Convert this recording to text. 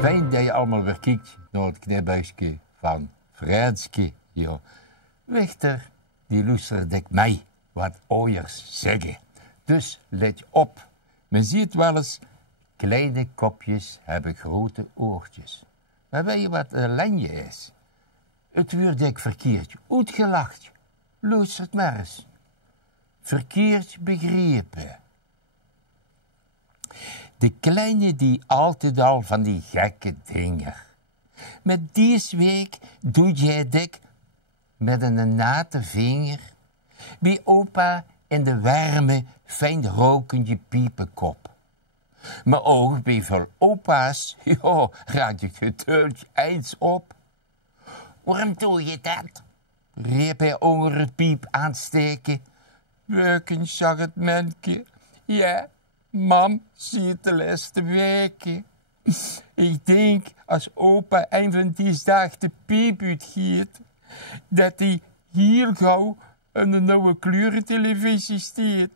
Fijn dat je allemaal weer kijkt naar het knipbuisje van Franske. Ja. Wichter, die luistert ik mij wat ooiers zeggen. Dus let je op. Men ziet wel eens, kleine kopjes hebben grote oortjes. Maar weet je wat een lenje is? Het wordt ik verkeerd uitgelacht. Luistert maar eens. Verkeerd begrepen. De kleine die altijd al van die gekke dingen. Met deze week doe jij dik met een nate vinger bij opa in de warme, fijn rokende piepenkop. Maar ook bij veel opa's, raakt je geduld eens op. Waarom doe je dat? Riep hij onder het piep aansteken. Weken zag het mensje. Ja, mam ziet de laatste weken. Ik denk, als opa een van die dagen de piep uitgiet, dat hij hier gauw een nieuwe kleurentelevisie stiert.